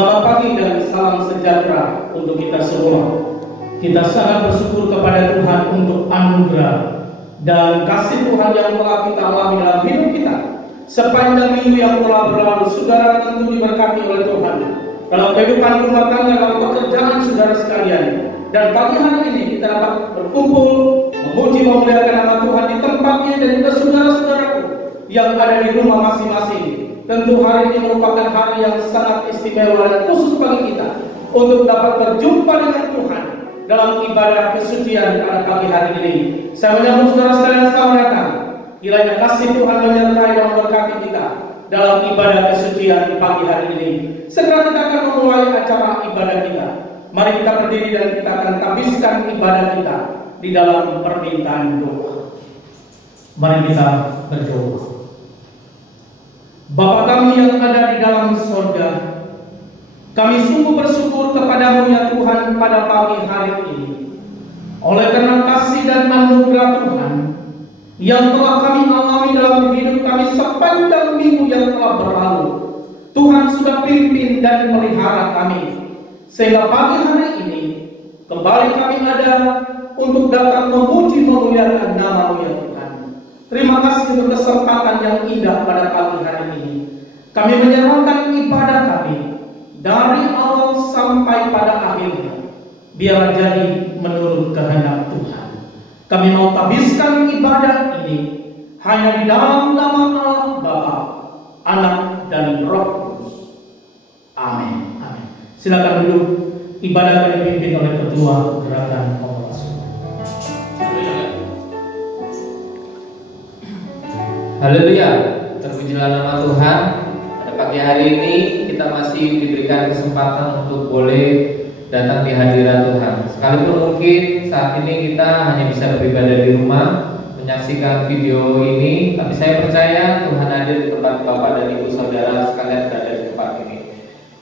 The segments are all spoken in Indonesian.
Selamat pagi dan salam sejahtera untuk kita semua. Kita sangat bersyukur kepada Tuhan untuk anugerah dan kasih Tuhan yang telah kita alami dalam hidup kita. Sepanjang minggu yang telah berlalu, saudara tentu diberkati oleh Tuhan dalam kehidupan rumah tangga, dalam pekerjaan saudara sekalian. Dan pagi hari ini kita dapat berkumpul, memuji memuliakan nama Tuhan di tempat ini, dan juga saudara-saudaraku yang ada di rumah masing-masing. Tentu hari ini merupakan hari yang sangat istimewa dan khusus bagi kita untuk dapat berjumpa dengan Tuhan dalam ibadah kesucian pada pagi hari ini. Saya menyambut saudara sekalian, selamat datang. Kiranya kasih Tuhan menyertai dan memberkati kita dalam ibadah kesucian pagi hari ini. Segera kita akan memulai acara ibadah kita. Mari kita berdiri dan kita akan habiskan ibadah kita di dalam permintaan doa. Mari kita berdoa. Bapa kami yang ada di dalam sorga, kami sungguh bersyukur kepadamu ya Tuhan pada pagi hari ini. Oleh karena kasih dan anugerah Tuhan yang telah kami alami dalam hidup kami sepanjang minggu yang telah berlalu, Tuhan sudah pimpin dan melihara kami, sehingga pagi hari ini kembali kami ada untuk datang memuji memuliakan nama-Mu ya Tuhan. Terima kasih untuk kesempatan yang indah pada pagi hari ini. Kami menyerahkan ibadah kami dari awal sampai pada akhirnya, biar jadi menurut kehendak Tuhan. Kami mau habiskan ibadah ini hanya di dalam nama Allah Bapa, Anak dan Roh Kudus. Amin. Amin. Silakan duduk. Ibadah kami dipimpin oleh Ketua Gerakan Pengawal Surga. Haleluya, terpujilah nama Tuhan. Pada pagi hari ini kita masih diberikan kesempatan untuk boleh datang di hadirat Tuhan. Sekalipun mungkin saat ini kita hanya bisa beribadah di rumah, menyaksikan video ini, tapi saya percaya Tuhan hadir di tempat Bapak dan Ibu Saudara sekalian berada di tempat ini.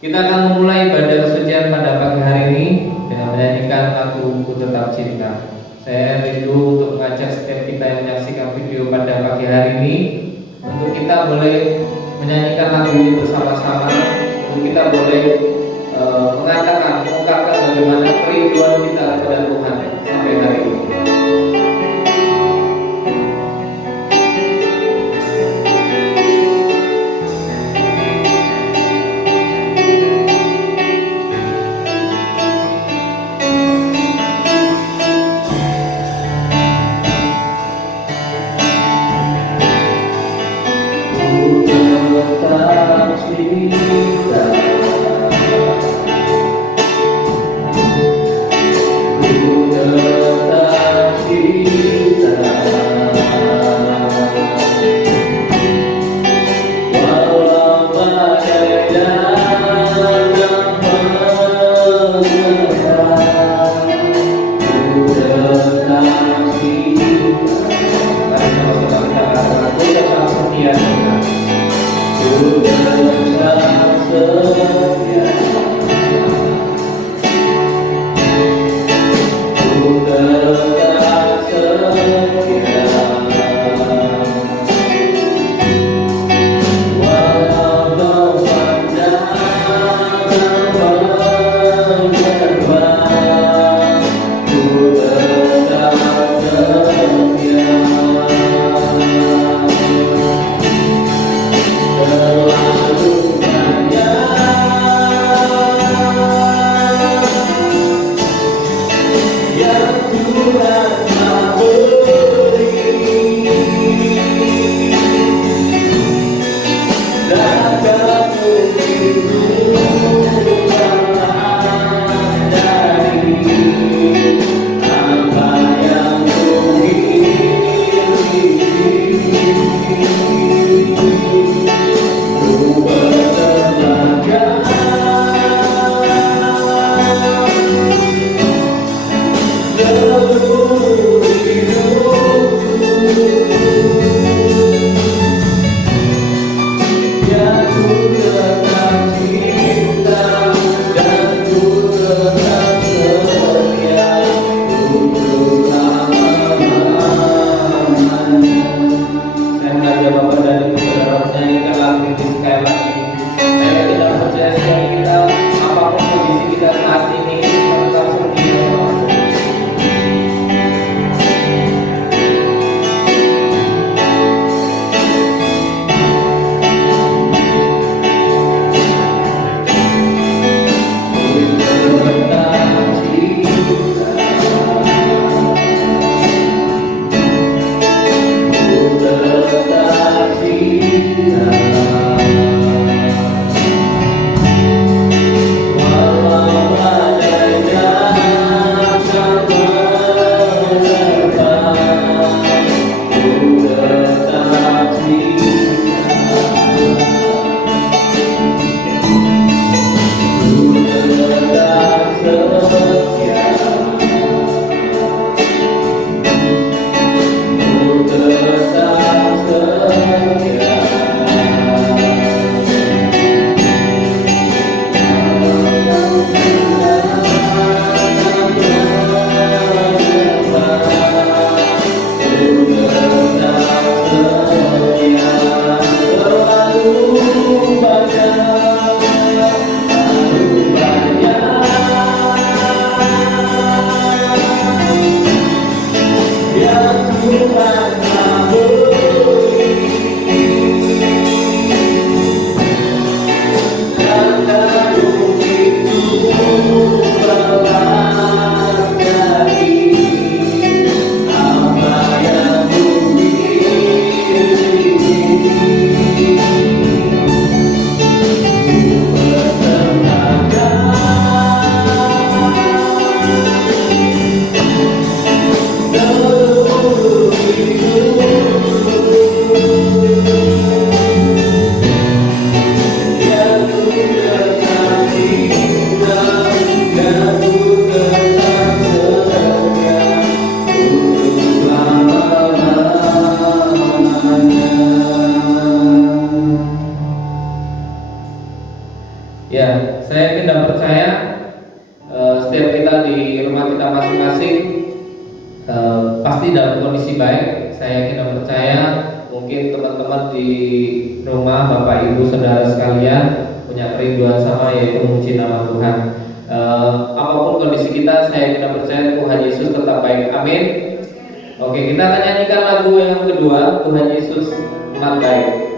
Kita akan memulai ibadah kesucian pada pagi hari ini dengan menyanyikan lagu Ku Tetap Cinta. Saya rindu untuk mengajak setiap kita yang menyaksikan video pada pagi hari ini untuk kita boleh menyanyikan lagu ini bersama-sama, untuk kita boleh mengungkapkan bagaimana kerinduan kita kepada Tuhan sampai hari ini. Ku tetap Saya yakin dan percaya setiap kita di rumah kita masing-masing pasti dalam kondisi baik. Saya yakin dan percaya mungkin teman-teman di rumah, Bapak Ibu Saudara sekalian punya kerinduan sama, yaitu memuji nama Tuhan. Apapun kondisi kita, saya yakin dan percaya Tuhan Yesus tetap baik. Amin. Oke, kita akan nyanyikan lagu yang kedua, Tuhan Yesus amat baik.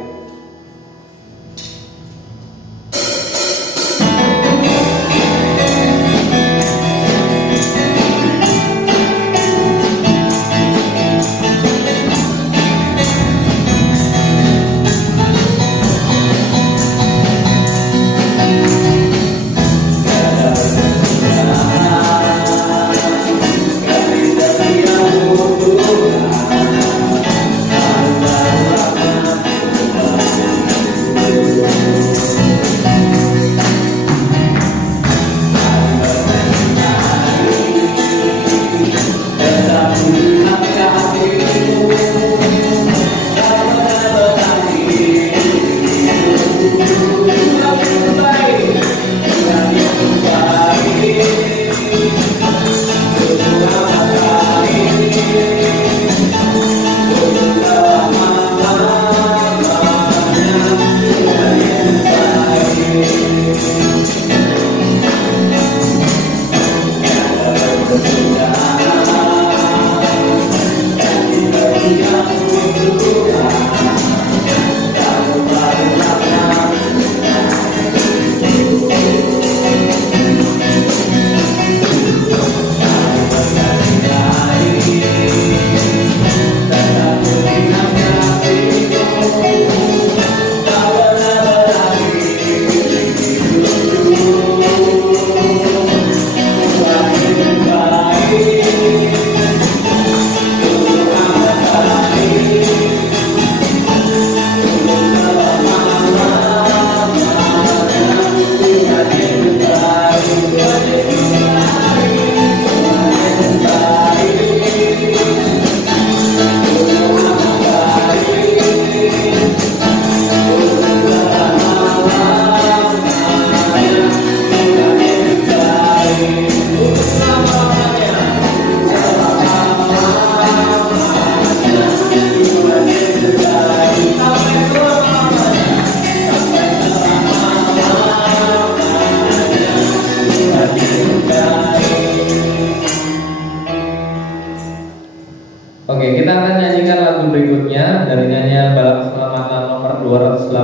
Oke, kita akan nyanyikan lagu berikutnya dari nyanyian Balap Keselamatan nomor 280,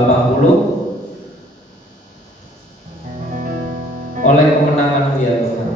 Oleh Kemenangan Ya Tuhan.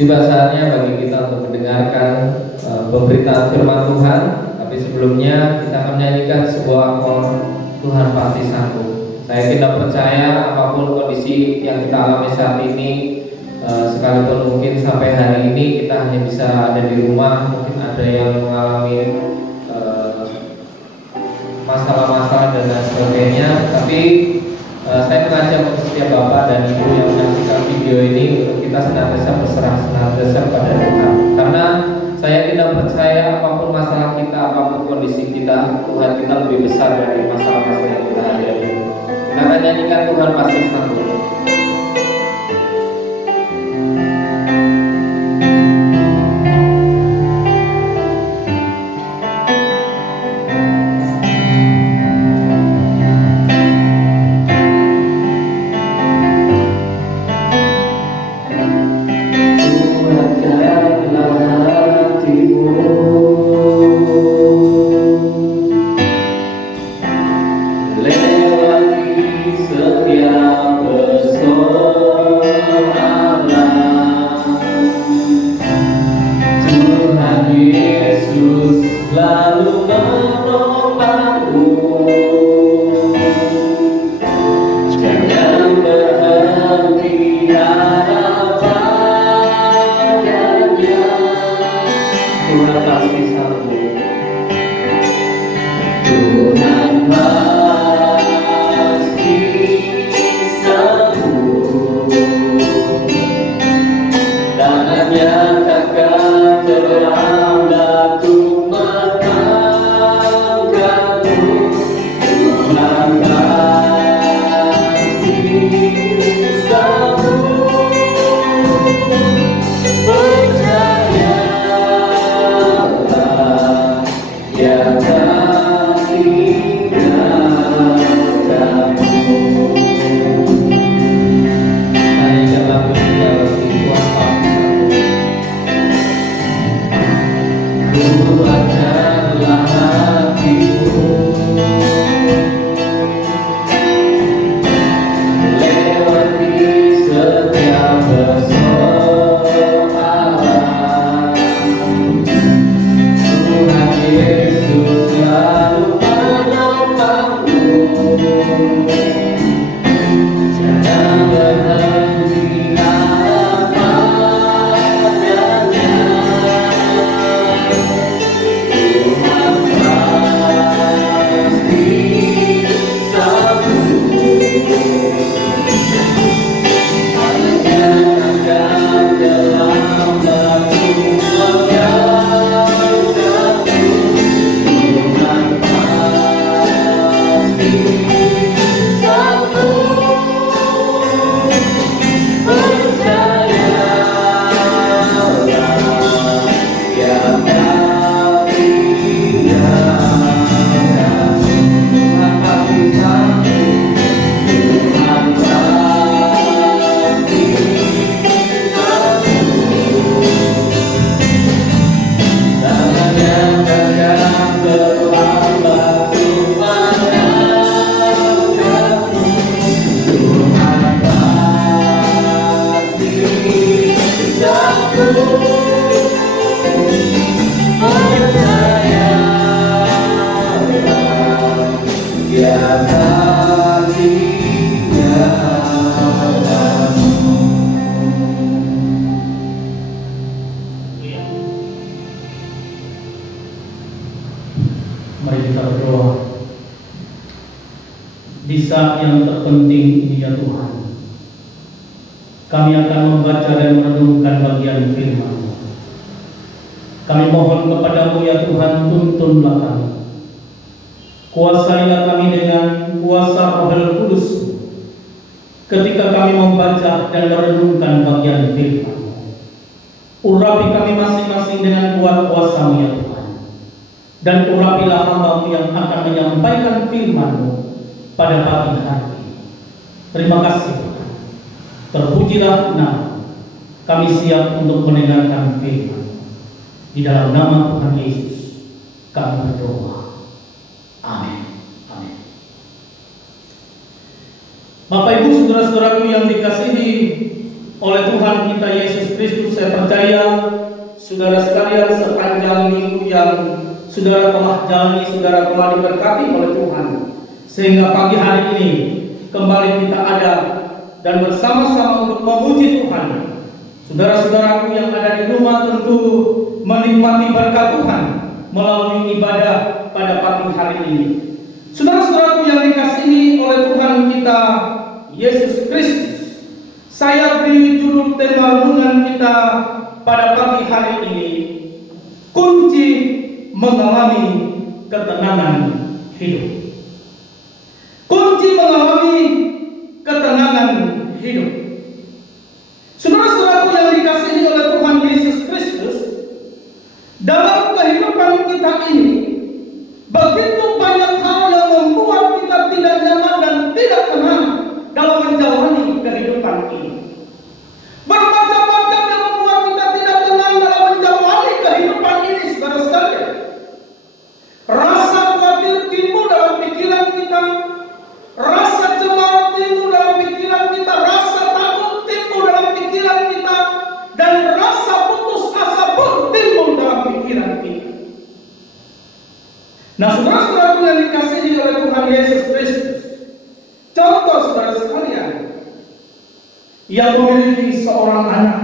Tiba saatnya bagi kita untuk mendengarkan pemberitaan firman Tuhan. Tapi sebelumnya kita akan menyanyikan sebuah akor Tuhan Pasti Sanggup. Saya tidak percaya apapun kondisi yang kita alami saat ini, sekalipun mungkin sampai hari ini kita hanya bisa ada di rumah, mungkin ada yang mengalami masalah-masalah dan lain sebagainya. Tapi saya mengajak untuk setiap bapak dan ibu yang menyaksikan video ini untuk kita senantiasa berserah pada Tuhan. Karena saya tidak percaya apapun masalah kita, apapun kondisi kita, Tuhan kita lebih besar dari masalah-masalah yang kita hadapi. Kita akan nyanyikan Tuhan Pasti Sanggup. Mari kita berdoa. Di saat yang terpenting ini ya Tuhan, kami akan membaca dan merenungkan bagian firman. Kami mohon kepadamu ya Tuhan, tuntunlah kami. Kuasailah kami dengan kuasa Roh Kudus ketika kami membaca dan merenungkan bagian firman. Urapi kami masing-masing dengan kuat kuasa-Mu ya Tuhan. Dan urapilah hamba-Mu yang akan menyampaikan firman-Mu pada pagi hari. Terima kasih Tuhan. Terpujilah nama. Kami siap untuk mendengarkan firman. Di dalam nama Tuhan Yesus kami berdoa. Amin. Amin. Bapak Ibu saudara-saudaraku yang dikasihi oleh Tuhan kita Yesus Kristus. Saya percaya saudara sekalian sepanjang minggu yang saudara telah jalani, saudara telah diberkati oleh Tuhan, sehingga pagi hari ini kembali kita ada dan bersama-sama untuk memuji Tuhan. Saudara-saudaraku yang ada di rumah tentu menikmati berkat Tuhan melalui ibadah pada pagi hari ini. Saudara-saudaraku yang dikasihi oleh Tuhan kita Yesus Kristus, saya beri judul tema renungan kita pada pagi hari ini, kunci mengalami ketenangan hidup. Kunci mengalami ketenangan hidup. Saudara-saudaraku yang dikasihi oleh Tuhan Yesus Kristus, dalam kehidupan kita ini begitu banyak hal yang membuat kita tidak nyaman dan tidak tenang dalam menjalani kehidupan ini. Bermacam-macam yang membuat kita tidak tenang dalam menjalani kehidupan ini, saudara sekalian. Rasa khawatir timbul dalam pikiran kita, rasa cemar timbul dalam pikiran kita, rasa takut timbul dalam pikiran kita, dan rasa putus asa pun timbul dalam pikiran kita. Nah, saudara-saudaraku yang dikasihi oleh Tuhan Yesus Kristus, contoh saudara sekalian yang memiliki seorang anak,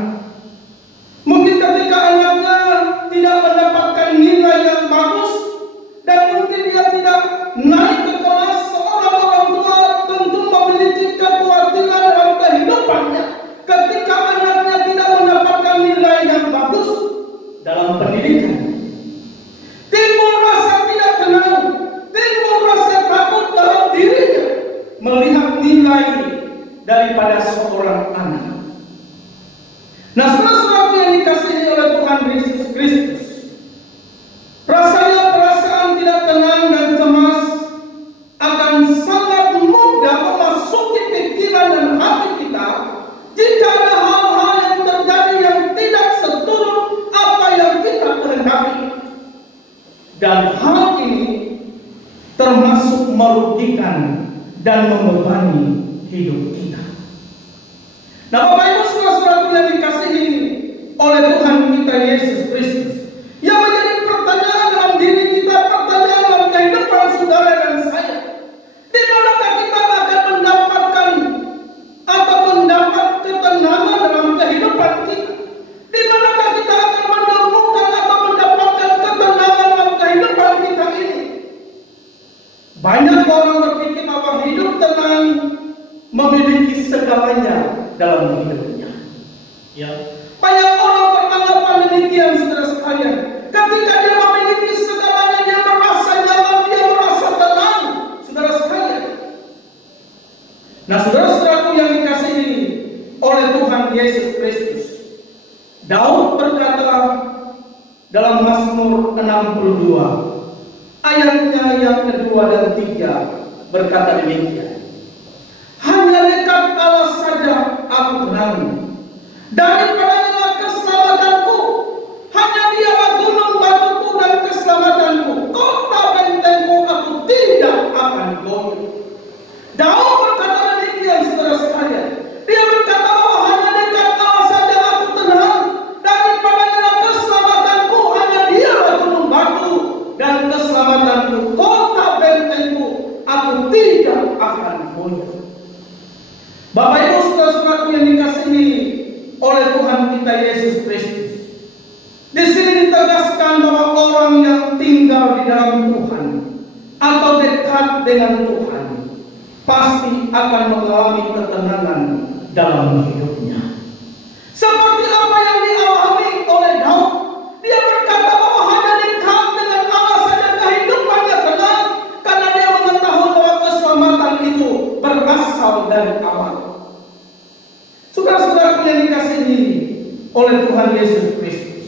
mungkin ketika anaknya tidak mendapatkan nilai yang bagus dan mungkin dia tidak naik ke kelas, seorang orang tua tentu memiliki kekhawatiran dalam kehidupannya ketika anaknya tidak mendapatkan nilai yang bagus dalam pendidikan. Timbul rasa tidak tenang, timbul rasa takut dalam dirinya melihat nilai daripada seorang anak. Nah, saudara-saudaraku yang dikasihi oleh Tuhan Yesus Kristus, rasanya perasaan tidak tenang dan cemas akan sangat mudah memasuki pikiran dan hati kita jika ada hal-hal yang terjadi yang tidak seturut apa yang kita kehendaki. Dan hal ini termasuk merugikan dan membebani hidup kita. Nah, Bapak Ibu saudara-saudaraku yang dikasihi oleh Tuhan kita Yesus Kristus, yang menjadi pertanyaan dalam diri kita, pertanyaan dalam kehidupan saudara dan saya, di manakah kita akan mendapatkan atau mendapat ketenangan dalam kehidupan kita? Di manakah kita akan menemukan atau mendapatkan ketenangan dalam kehidupan kita ini? Banyak orang berpikir bahwa hidup tenang memiliki segalanya dalam hidupnya. Ya, banyak orang beranggapan demikian, saudara sekalian. Ketika dia memiliki segalanya, dia merasa nyaman, dia merasa tenang, saudara sekalian. Nah, saudara-saudaraku yang dikasihi oleh Tuhan Yesus Kristus, Daud berkata dalam Mazmur 62 ayatnya yang kedua dan 3 berkata demikian, hanya dekat Allah saja aku tenang, daripadanya keselamatanku, hanya dialah gunung batuku dan keselamatanku, kota bentengku aku tidak akan goyah. Daud berkata demikian, saudara sekalian. Dia berkata bahwa hanya dekat Allah saja aku tenang, daripadanya keselamatanku, hanya dialah gunung batu dan keselamatanku, kota bentengku aku tidak akan goyah. Bapak Ibu saudara-saudaraku yang dikasihi oleh Tuhan kita Yesus Kristus, di sini ditegaskan bahwa orang yang tinggal di dalam Tuhan atau dekat dengan Tuhan pasti akan mengalami ketenangan dalam hidupnya. Seperti apa yang dialami oleh Daud, dia berkata bahwa hanya dekat dengan Allah saja kehidupannya tenang, karena dia mengetahui bahwa keselamatan itu berasal dari Allah. Saudara-saudaraku yang dikasihi oleh Tuhan Yesus Kristus,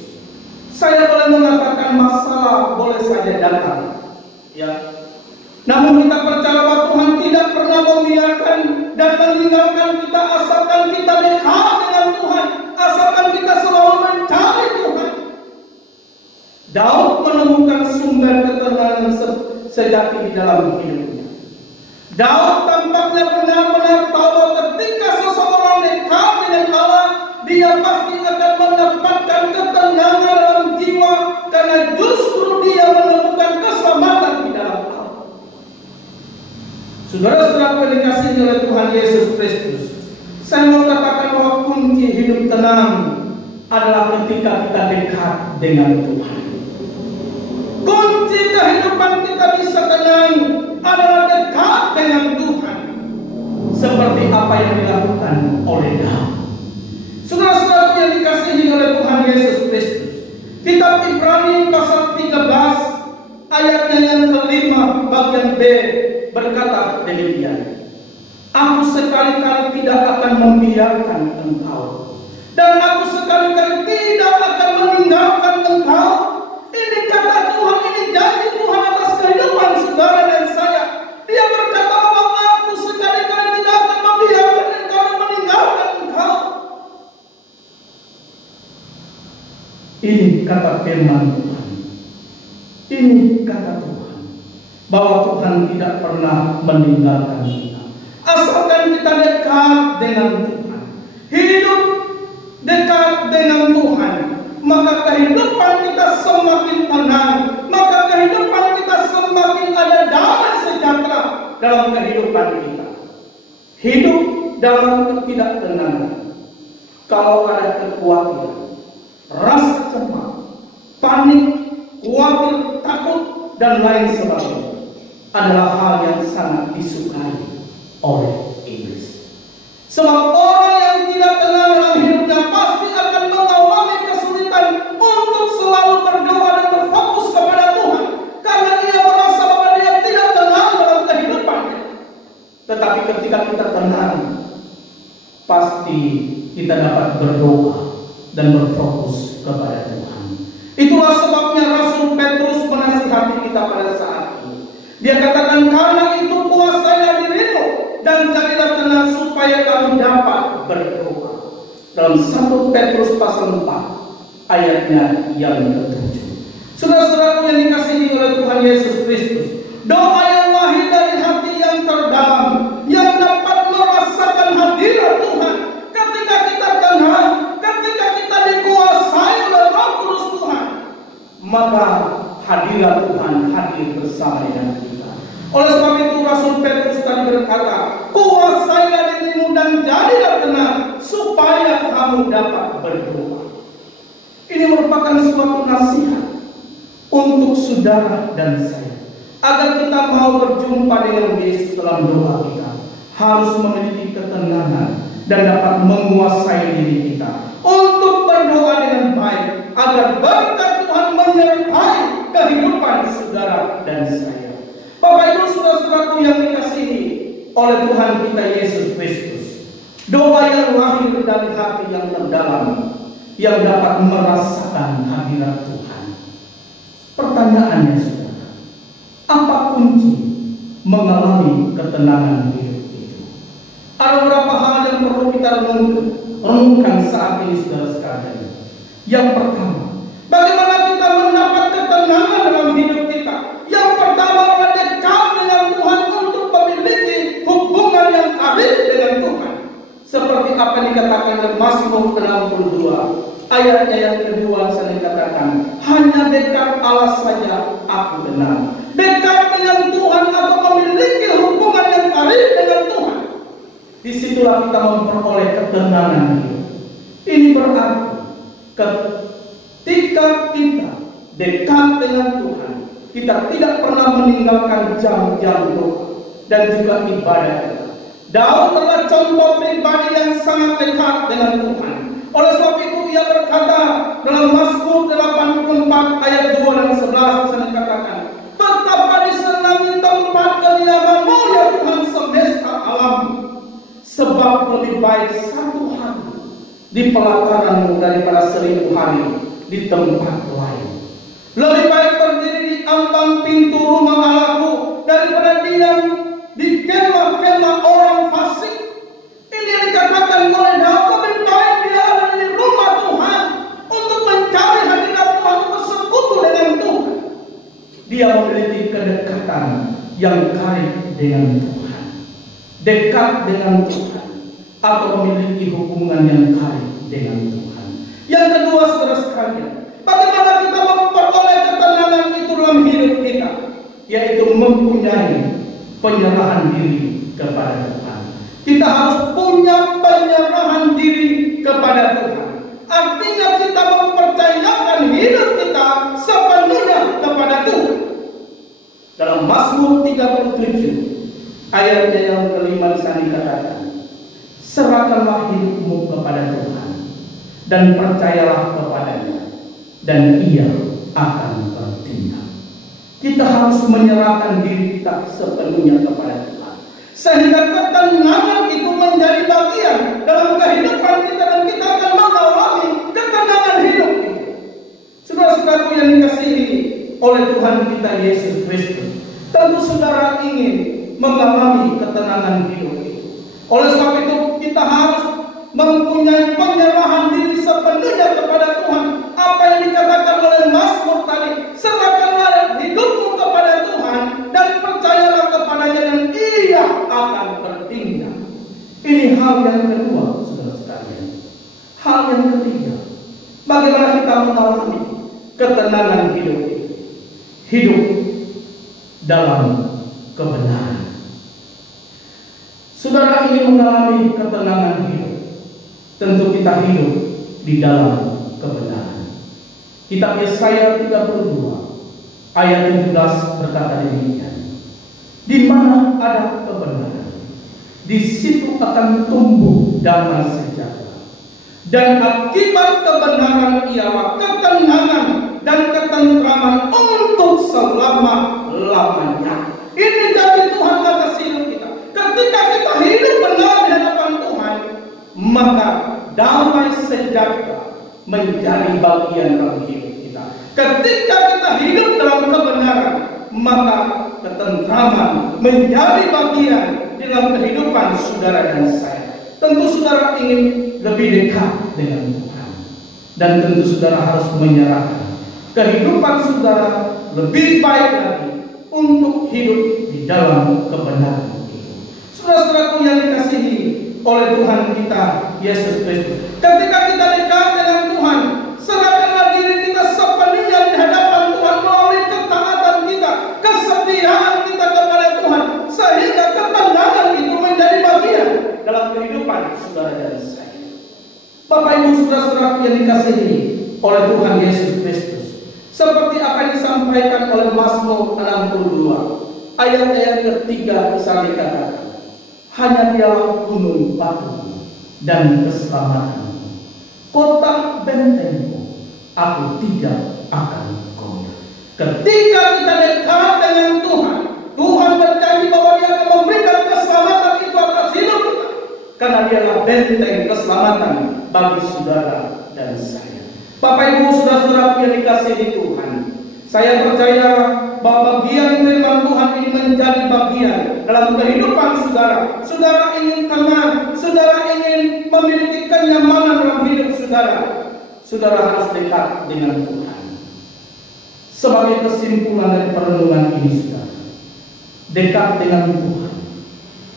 saya boleh mengatakan masalah boleh saja datang, ya. Namun kita percaya bahwa Tuhan tidak pernah membiarkan dan meninggalkan kita asalkan kita dekat dengan Tuhan, asalkan kita selalu mencari Tuhan. Daud menemukan sumber ketenangan sejati di dalam hidupnya. Daud tampaknya benar-benar tahu ketika seseorang dekat dengan Allah, Saudara-saudara yang dikasihi oleh Tuhan Yesus Kristus, saya mau katakan bahwa kunci hidup tenang adalah ketika kita dekat dengan Tuhan. Kunci kehidupan kita bisa tenang adalah dekat dengan Tuhan, seperti apa yang dilakukan oleh Daud. Saudara-saudara yang dikasihi oleh Tuhan Yesus Kristus, kitab Ibrani pasal 13 ayatnya yang kelima bagian B berkata demikian: Aku sekali-kali tidak akan membiarkan engkau, dan aku sekali-kali tidak akan meninggalkan engkau. Ini kata Tuhan, ini janji Tuhan atas kehidupan saudara dan saya. Dia berkata bahwa aku sekali-kali tidak akan membiarkan engkau dan meninggalkan engkau. Ini kata firman Tuhan. Ini kata Tuhan, bahwa Tuhan tidak pernah meninggalkan kita. Asalkan kita dekat dengan Tuhan, hidup dekat dengan Tuhan, maka kehidupan kita semakin tenang, maka kehidupan kita semakin ada damai sejahtera dalam kehidupan kita. Hidup dalam ketidaktenangan, kalau ada kekhawatiran, rasa cemas, panik, khawatir, takut, dan lain sebagainya, adalah hal yang sangat disukai oleh iblis. Sebab orang yang tidak tenang dalam hidupnya pasti akan mengalami kesulitan untuk selalu berdoa dan berfokus kepada Tuhan, karena ia merasa bahwa dia tidak tenang dalam kehidupannya. Tetapi ketika kita tenang, pasti kita dapat berdoa dan berfokus kepada Tuhan. Itulah sebabnya Rasul Petrus menasihati kita pada saat ini. Dia katakan, karena itu kuasailah dirimu dan jadilah tenang supaya kamu dapat berdoa. Dalam 1 Petrus pasal 4 ayatnya yang ke-7. Saudara-saudaraku yang dikasihi oleh Tuhan Yesus Kristus, doa yang lahir dari hati yang terdalam, yang dapat merasakan hadirat Tuhan ketika kita tenang, ketika kita dikuasai oleh Roh Kudus Tuhan, maka hadirat Tuhan hadir bersama dengan kita. Oleh sebab itu Rasul Petrus tadi berkata, kuasailah dirimu dan jadilah tenang supaya kamu dapat berdoa. Ini merupakan suatu nasihat untuk saudara dan saya, agar kita mau berjumpa dengan Yesus dalam doa kita, harus memiliki ketenangan dan dapat menguasai diri kita untuk berdoa dengan baik, agar berkat Tuhan menyertai kehidupan saudara dan saya. Bapak Ibu saudara-saudaraku yang dikasihi oleh Tuhan kita Yesus Kristus, doa yang lahir dari hati yang terdalam, yang dapat merasakan hadirat Tuhan. Pertanyaannya saudara, apa kunci mengalami ketenangan hidup itu? Ada beberapa hal yang perlu kita renungkan saat ini saudara sekalian. Yang pertama, bagaimana kita mendapat ketenangan dalam hidup kita? Yang pertama adalah dekat dengan Tuhan untuk memiliki hubungan yang karib dengan Tuhan. Seperti apa yang dikatakan dalam Mazmur 62 ayatnya yang kedua, saya dikatakan, hanya dekat Allah saja aku tenang. Dekat dengan Tuhan atau memiliki hubungan yang karib dengan Tuhan, disitulah kita memperoleh ketenangan hidup. Ini berarti ketika kita dekat dengan Tuhan, kita tidak pernah meninggalkan jam-jam doa dan juga ibadah kita. Daud adalah contoh pribadi yang sangat dekat dengan Tuhan. Oleh sebab itu ia berkata dalam Mazmur 84 ayat 2 dan 11, saya katakan, betapa disenangi tempat kediaman-Mu ya Tuhan semesta alam, sebab lebih baik satu hari di pelataran-Mu daripada 1000 hari di tempat lain. Lebih baik berdiri di ambang pintu rumah Allahku daripada diam di kemah-kemah orang fasik. Ini yang dikatakan oleh Daud, lebih baik dia ada di rumah Tuhan untuk mencari hadirat Tuhan, bersekutu dengan Tuhan. Dia memiliki kedekatan yang karib dengan Tuhan, dekat dengan Tuhan, atau memiliki hubungan yang karib dengan Tuhan. Yang kedua saudara sekalian, bagaimana kita memperoleh ketenangan itu dalam hidup kita? Yaitu mempunyai penyerahan diri kepada Tuhan. Kita harus punya penyerahan diri kepada Tuhan. Artinya kita mempercayakan hidup kita sepenuhnya kepada Tuhan. Dalam Mazmur 37 ayatnya yang kelima di sana dikatakan, serahkanlah hidupmu kepada Tuhan dan percayalah kepadanya, dan Ia akan bertindak. Kita harus menyerahkan diri kita sepenuhnya kepada Tuhan, sehingga ketenangan itu menjadi bagian dalam kehidupan kita, dan kita akan mengalami ketenangan hidup itu. Saudara-saudaraku yang dikasihi oleh Tuhan kita Yesus Kristus, tentu saudara ingin mengalami ketenangan hidup itu. Oleh sebab itu kita harus mempunyai penyerahan diri sepenuhnya kepada Tuhan. Apa yang dikatakan oleh Mazmur tadi, serahkanlah hidupmu kepada Tuhan dan percayalah kepadanya, dan Ia akan bertindak. Ini hal yang kedua, saudara sekalian. Hal yang ketiga, bagaimana kita mengalami ketenangan hidup itu? Hidup dalam kebenaran. Saudara ingin mengalami ketenangan hidup, tentu kita hidup di dalam kebenaran. Kitab Yesaya 32 ayat 17 berkata demikian, di mana ada kebenaran, di situ akan tumbuh damai sejahtera, dan akibat kebenaran ialah ketenangan dan ketentraman untuk selama-lamanya. Ini jadi Tuhan atas hidup kita. Ketika kita hidup benar di hadapan Tuhan, maka damai sejahtera menjadi bagian dalam hidup kita. Ketika kita hidup dalam kebenaran, maka ketentraman menjadi bagian dalam kehidupan saudara dan saya. Tentu saudara ingin lebih dekat dengan Tuhan, dan tentu saudara harus menyerahkan kehidupan saudara lebih baik lagi untuk hidup di dalam kebenaran itu. Saudara-saudaraku yang dikasihi oleh Tuhan kita Yesus Kristus, ketika kita dekat dengan Tuhan, serahkanlah diri kita sepenuhnya di hadapan Tuhan melalui ketaatan kita, kesetiaan kita kepada Tuhan, sehingga ketenangan itu menjadi bagian dalam kehidupan saudara dan saya. Bapak Ibu saudara-saudaraku yang dikasihi oleh Tuhan Yesus Kristus, seperti apa yang disampaikan oleh Mazmur 62 ayat-ayat ketiga bisa dikatakan, hanya Dialah gunung batu dan keselamatan, kota bentengku, aku tidak akan goyah. Ketika kita dekat dengan Tuhan, Tuhan berjanji bahwa Dia akan memberikan keselamatan itu atas hidup kita, karena Dialah benteng keselamatan bagi saudara dan saya. Bapak Ibu saudara-saudara yang dikasihi Tuhan, saya percaya bahwa bagian firman Tuhan ini menjadi bagian dalam kehidupan saudara. Saudara ingin tenang, saudara ingin memiliki kenyamanan dalam hidup saudara, saudara harus dekat dengan Tuhan. Sebagai kesimpulan dari perenungan ini, saudara, dekat dengan Tuhan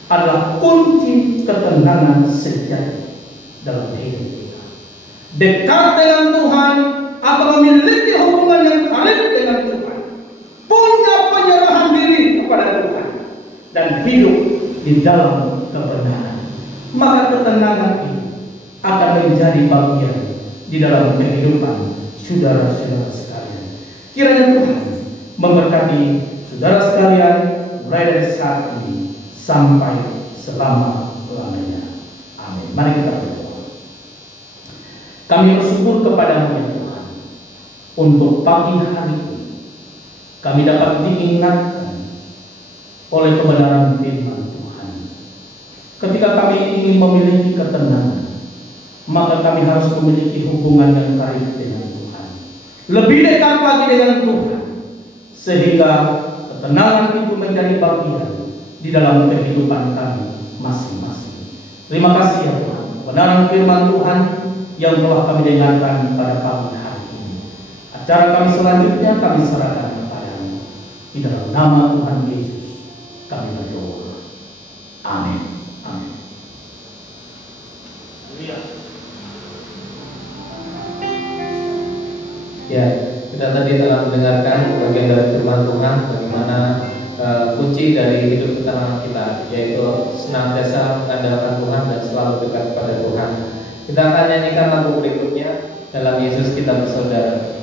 adalah kunci ketenangan sejati dalam hidup kita. Dekat dengan Tuhan atau memiliki hubungan yang karib dengan Tuhan, punya penyerahan diri kepada Tuhan, dan hidup di dalam kebenaran, maka ketenangan ini akan menjadi bagian di dalam kehidupan saudara-saudara sekalian. Kiranya Tuhan memberkati saudara sekalian mulai dari saat ini sampai selama-lamanya. Amin. Mari kita berdoa. Kami bersyukur kepada-Mu ya Tuhan, untuk pagi hari ini kami dapat diingatkan oleh kebenaran firman Tuhan. Ketika kami ingin memiliki ketenangan, maka kami harus memiliki hubungan yang karib dengan Tuhan, lebih dekat lagi dengan Tuhan, sehingga ketenangan itu menjadi bagian di dalam kehidupan kami masing-masing. Terima kasih ya Tuhan, kebenaran firman Tuhan yang telah kami dengarkan pada pagi hari ini. Acara kami selanjutnya kami serahkan kepada-Mu. Di dalam nama Tuhan Yesus kami berdoa. Amin. Amin. Ya, kita tadi telah mendengarkan bagian dari firman Tuhan, bagaimana kunci dari hidup utama kita, yaitu senantiasa mengandalkan Tuhan dan selalu dekat kepada Tuhan. Kita akan nyanyikan lagu berikutnya, Dalam Yesus Kita Bersaudara.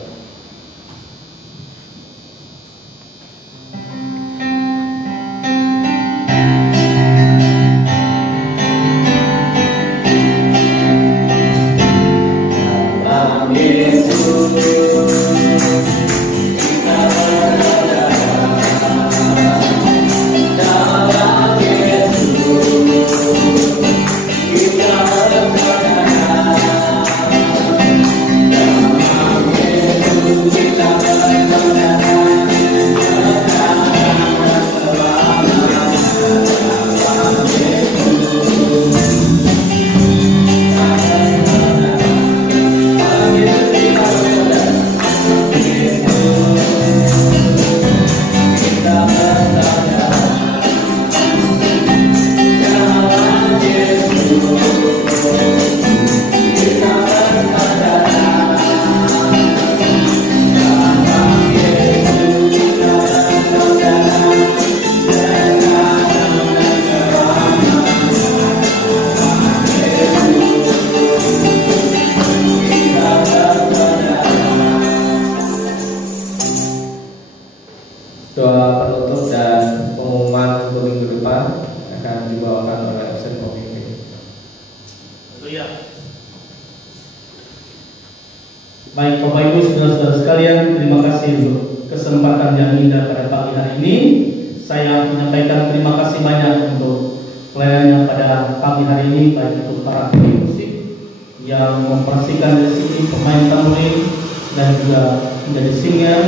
Doa penutup dan pengumuman untuk minggu depan akan dibawakan oleh absen pemimpin. Haleluya. Baik Bapak Ibu, saudara-saudara sekalian, terima kasih untuk kesempatan yang indah pada pagi hari ini. Saya menyampaikan terima kasih banyak untuk pelayanannya pada pagi hari ini, baik itu para pemain musik yang mempersihkan dari sini pemain tamborin dan juga menjadi singer,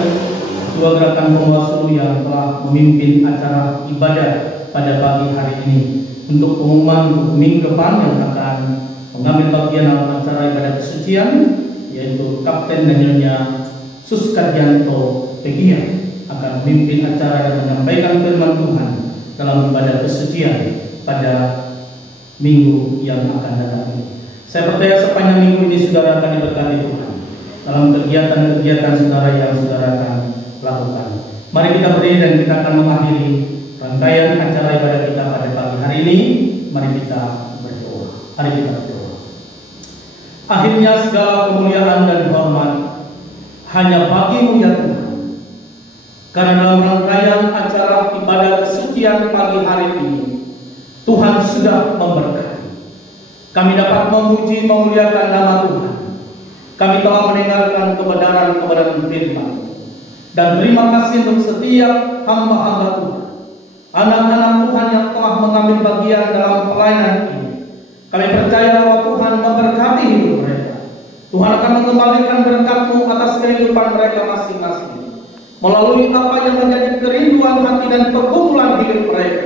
dua gerakan pembawasu yang telah memimpin acara ibadah pada pagi hari ini. Untuk pengumuman untuk minggu depan yang akan mengambil bagian dalam acara ibadah kesucian, yaitu Kapten dan Nyonya Suskadyanto Pegia akan memimpin acara dan menyampaikan firman Tuhan dalam ibadah kesucian pada minggu yang akan datang ini. Saya percaya sepanjang minggu ini saudara akan diberkati Tuhan dalam kegiatan-kegiatan saudara yang saudara akan lakukan. Mari kita berdiri dan kita akan mengakhiri rangkaian acara ibadah kita pada pagi hari ini. Mari kita berdoa. Mari kita berdoa. Akhirnya segala kemuliaan dan hormat hanya bagi-Mu ya Tuhan. Karena dalam rangkaian acara ibadah kesucian pagi hari ini, Tuhan sudah memberkati. Kami dapat memuji memuliakan nama Tuhan. Kami telah mendengarkan kebenaran-kebenaran firman. Dan terima kasih untuk setiap hamba-hamba Tuhan, anak-anak Tuhan yang telah mengambil bagian dalam pelayanan ini. Kami percaya bahwa Tuhan memberkati hidup mereka. Tuhan akan mengembalikan berkat-Mu atas kehidupan mereka masing-masing, melalui apa yang menjadi kerinduan hati dan pergumulan hidup mereka,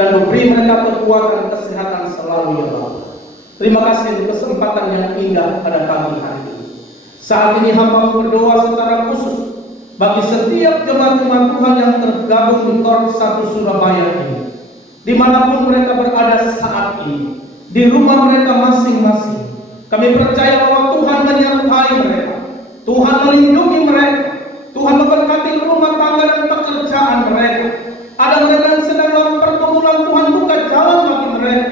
dan memberi mereka kekuatan kesehatan selalu ya Allah. Terima kasih untuk kesempatan yang indah pada pagi hari ini. Saat ini hamba berdoa secara khusus bagi setiap jemaat-jemaat Tuhan yang tergabung di Korps 1 Surabaya ini, dimanapun mereka berada saat ini, di rumah mereka masing-masing. Kami percaya bahwa Tuhan menyertai mereka, Tuhan melindungi mereka, Tuhan memberkati rumah tangga dan pekerjaan mereka. Ada mereka yang sedang dalam pergumulan, Tuhan buka jalan bagi mereka.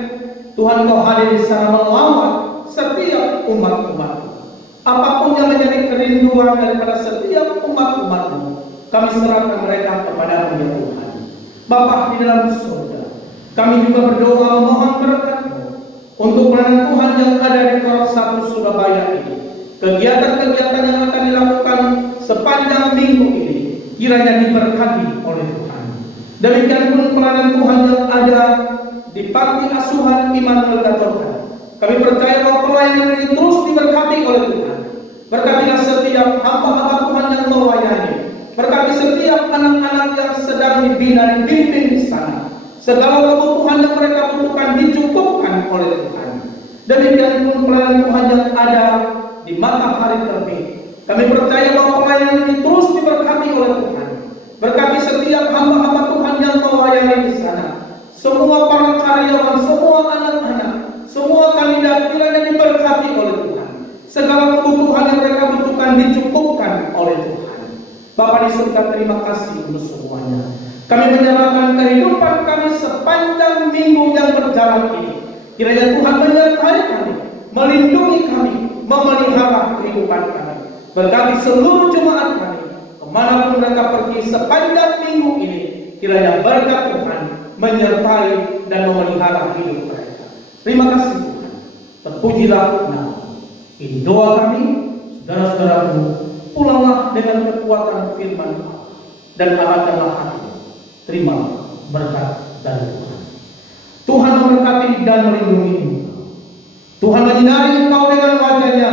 Tuhan Kau hadir di sana melawat setiap umat-umat. Apapun yang menjadi kerinduan daripada setiap umat-umat-Mu, kami serahkan mereka kepada-Mu ya Tuhan. Bapa di dalam surga, kami juga berdoa memohon berkat-Mu untuk pelayanan Tuhan yang ada di Korps 1 Surabaya ini. Kegiatan-kegiatan yang akan dilakukan sepanjang minggu ini kiranya diberkati oleh Tuhan. Demikian pun pelayanan Tuhan yang ada di Panti Asuhan Immanuel Gatorka. Kami percaya bahwa pelayanan ini terus diberkati oleh Tuhan. Berkatilah setiap hamba-hamba Tuhan yang melayani. Berkati setiap anak-anak yang sedang dibina, dibimbing di sana. Segala kebutuhan yang mereka butuhkan dicukupkan oleh Tuhan. Demikian pun pelayanan Tuhan yang ada di matahari terbit. Kami percaya bahwa pelayanan ini terus diberkati oleh Tuhan. Berkati setiap hamba-hamba Tuhan yang melayani di sana. Semua para karyawan, semua anak-anak, semua kandidat kiranya diberkati oleh Tuhan. Segala kebutuhan yang mereka butuhkan dicukupkan oleh Tuhan. Bapa di surga, terima kasih untuk semuanya. Kami menyerahkan kehidupan kami sepanjang minggu yang berjalan ini. Kiranya Tuhan menyertai kami, melindungi kami, memelihara kehidupan kami. Berkati seluruh jemaat kami, kemanapun mereka pergi sepanjang minggu ini. Kiranya berkat Tuhan menyertai dan memelihara hidup mereka. Terima kasih Tuhan. Terpujilah nama. Ini doa kami, saudara-saudaraku. Pulanglah dengan kekuatan firman dan arahkanlah hati. Terima berkat dari Tuhan. Tuhan memberkati dan melindungi engkau. Tuhan menyinari engkau dengan wajah-Nya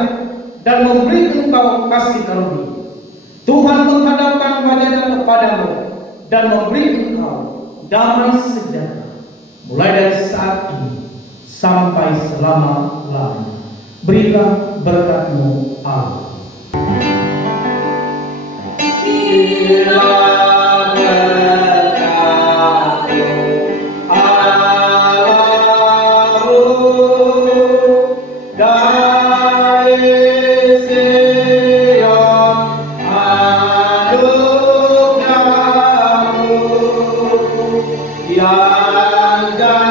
dan memberi engkau kasih karunia. Tuhan menghadapkan wajah-Nya kepadamu dan memberi engkau damai sejahtera mulai dari saat ini sampai selama-lamanya. Berilah berkat-Mu Allah. Yang